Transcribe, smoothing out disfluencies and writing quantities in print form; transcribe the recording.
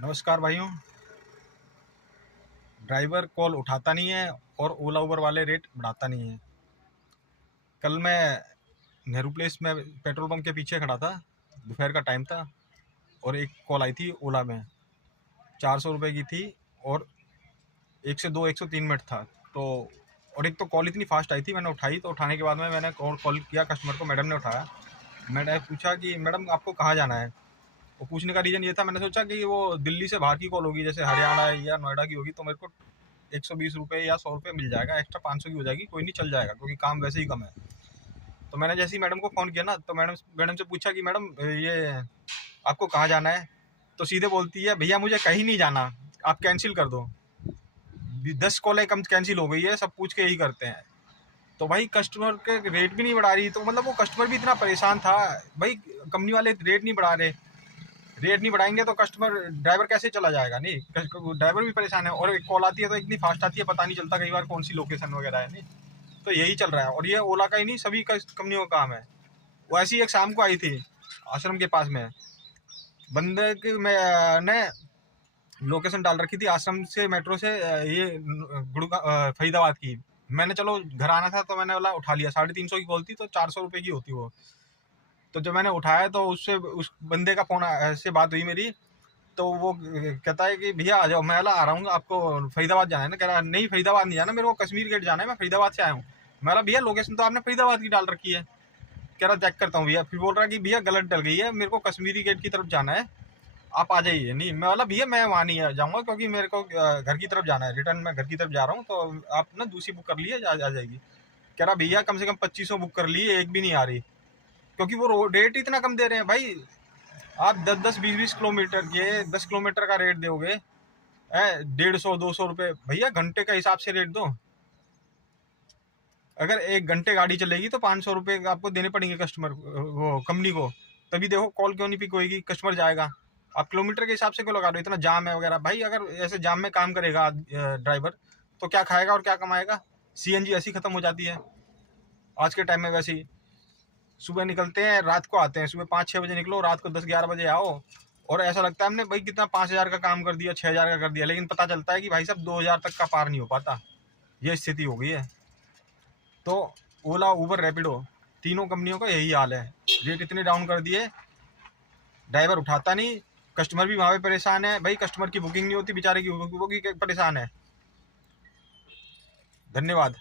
नमस्कार भाइयों। Driver call उठाता नहीं है और ओला उबर वाले रेट बढ़ाता नहीं है। कल मैं नेहरू प्लेस में पेट्रोल पंप के पीछे खड़ा था, दोपहर का टाइम था और एक कॉल आई थी ओला में, 400 रुपये की थी और 103 मिनट था। तो और एक तो कॉल इतनी फास्ट आई थी, मैंने उठाई तो उठाने के बाद में मैंने और कॉल किया कस्टमर को, मैडम ने उठाया। मैंने पूछा कि मैडम आपको कहाँ जाना है। वो पूछने का रीज़न ये था, मैंने सोचा कि वो दिल्ली से बाहर की कॉल होगी, जैसे हरियाणा या नोएडा की होगी, तो मेरे को 120 रुपये या 100 रुपये मिल जाएगा, एक्स्ट्रा 500 की हो जाएगी, कोई नहीं चल जाएगा क्योंकि काम वैसे ही कम है। तो मैंने जैसे ही मैडम को फ़ोन किया ना, तो मैडम से पूछा कि मैडम ये आपको कहाँ जाना है। तो सीधे बोलती है, भैया मुझे कहीं नहीं जाना, आप कैंसिल कर दो। 10 कॉलें कम कैंसिल हो गई है, सब पूछ के यही करते हैं। तो भाई कस्टमर के रेट भी नहीं बढ़ा रही, तो मतलब वो कस्टमर भी इतना परेशान था। भाई कंपनी वाले रेट नहीं बढ़ा रहे, रेट नहीं बढ़ाएंगे तो कस्टमर ड्राइवर कैसे चला जाएगा। नहीं, ड्राइवर भी परेशान है और एक कॉल आती है तो इतनी फास्ट आती है, पता नहीं चलता कई बार कौन सी लोकेशन वगैरह है। नहीं, तो यही चल रहा है और ये ओला का ही नहीं, सभी का कंपनियों का काम है। वो ऐसी एक शाम को आई थी आश्रम के पास में, बंदे की मैंने लोकेशन डाल रखी थी आश्रम से मेट्रो से ये फरीदाबाद की। मैंने चलो घर आना था तो मैंने बोला उठा लिया, 350 की कॉल थी तो 400 रुपये की होती वो। तो जब मैंने उठाया तो उससे उस बंदे का फ़ोन से बात हुई मेरी, तो वो कहता है कि भैया आ जाओ। मैं बोला आ रहा हूँ, आपको फरीदाबाद जाना है ना। कह रहा नहीं फरीदाबाद नहीं जाना, मेरे को कश्मीर गेट जाना है, मैं फरीदाबाद से आया हूँ। मैं बोला भैया लोकेशन तो आपने फरीदाबाद की डाल रखी है। कह रहा चेक करता हूँ भैया। फिर बोल रहा कि भैया गलत डल गई है, मेरे को कश्मीरी गेट की तरफ जाना है, आप आ जाइए। नहीं, मैं बोला भैया मैं वहाँ नहीं जाऊँगा क्योंकि मेरे को घर की तरफ जाना है, रिटर्न मैं घर की तरफ जा रहा हूँ, तो आप ना दूसरी बुक कर लिए, आ जाएगी। कह रहा भैया कम से कम 2500 बुक कर लिए, एक भी नहीं आ रही, क्योंकि वो रेट इतना कम दे रहे हैं। भाई आप 10-10 20-20 किलोमीटर के 10 किलोमीटर का रेट दोगे, 150-200 रुपये, भैया घंटे का हिसाब से रेट दो। अगर 1 घंटे गाड़ी चलेगी तो 500 रुपये आपको देने पड़ेंगे कस्टमर वो कंपनी को, तभी देखो कॉल क्यों नहीं पिक होएगी, कस्टमर जाएगा। आप किलोमीटर के हिसाब से क्यों लगा रहे हो, इतना जाम है वगैरह। भाई अगर ऐसे जाम में काम करेगा ड्राइवर तो क्या खाएगा और क्या कमाएगा। सीएनजी ऐसी खत्म हो जाती है आज के टाइम में। वैसे ही सुबह निकलते हैं, रात को आते हैं, सुबह 5-6 बजे निकलो, रात को 10-11 बजे आओ, और ऐसा लगता है हमने भाई कितना 5,000 का काम कर दिया, 6,000 का कर दिया, लेकिन पता चलता है कि भाई साहब 2,000 तक का पार नहीं हो पाता। ये स्थिति हो गई है। तो ओला उबर रैपिडो तीनों कंपनियों का यही हाल है, रेट इतने डाउन कर दिए, ड्राइवर उठाता नहीं, कस्टमर भी वहाँ पे परेशान है। भाई कस्टमर की बुकिंग नहीं होती, बेचारे की वो परेशान है। धन्यवाद।